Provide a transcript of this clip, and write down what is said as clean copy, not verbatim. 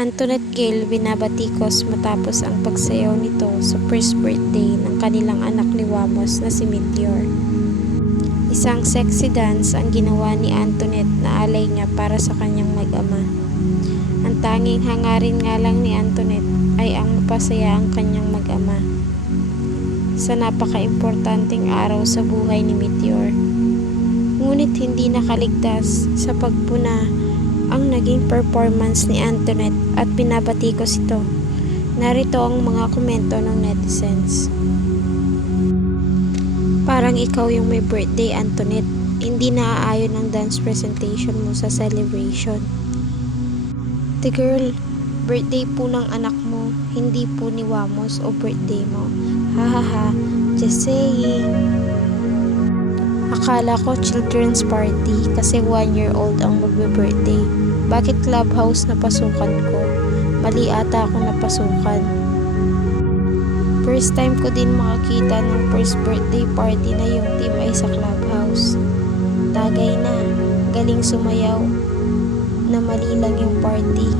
Antoinette Gale binabatikos matapos ang pagsayaw nito sa first birthday ng kanilang anak ni Wamos na si Meteor. Isang sexy dance ang ginawa ni Antoinette na alay niya para sa kanyang mag-ama. Ang tanging hangarin nga lang ni Antoinette ay ang mapasaya ang kanyang mag-ama sa napaka-importanteng araw sa buhay ni Meteor. Ngunit hindi nakaligtas sa pagpuna ang naging performance ni Antoinette at binabatikos ito. Narito ang mga komento ng netizens. Parang ikaw yung may birthday, Antoinette. Hindi naaayon ang dance presentation mo sa celebration. The girl, birthday po ng anak mo, hindi po ni Wamos o birthday mo. Hahaha, just saying. Akala ko children's party kasi 1-year-old ang magbe-birthday. Bakit clubhouse na pasukan ko? Mali ata ako napasukan. First time ko din makakita ng first birthday party na yung team ay sa clubhouse. Tagay na, galing sumayaw, na mali lang yung party.